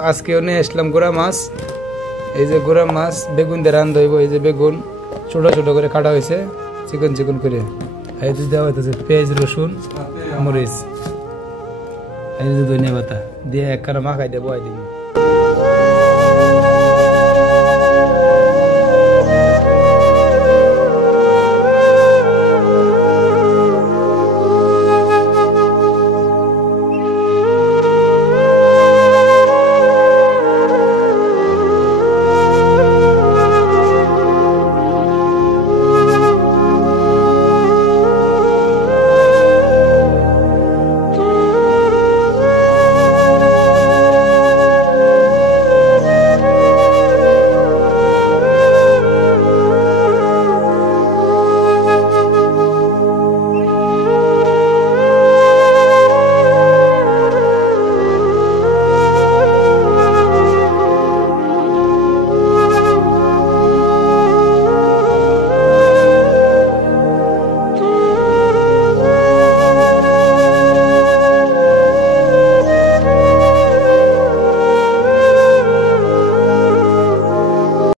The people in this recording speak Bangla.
আজকে নিয়ে আসলাম গুড়া মাছ। এই যে গুড়া মাছ বেগুন দিয়ে রান্না হইব। এই যে বেগুন ছোট ছোট করে কাটা হয়েছে চিকন চিকন করে। এই যে দেওয়া হইতেছে পেঁয়াজ রসুন মরিচ, এই যে ধনিয়া পাতা দিয়ে একখানা মাখাই দিয়ে বয় দিন।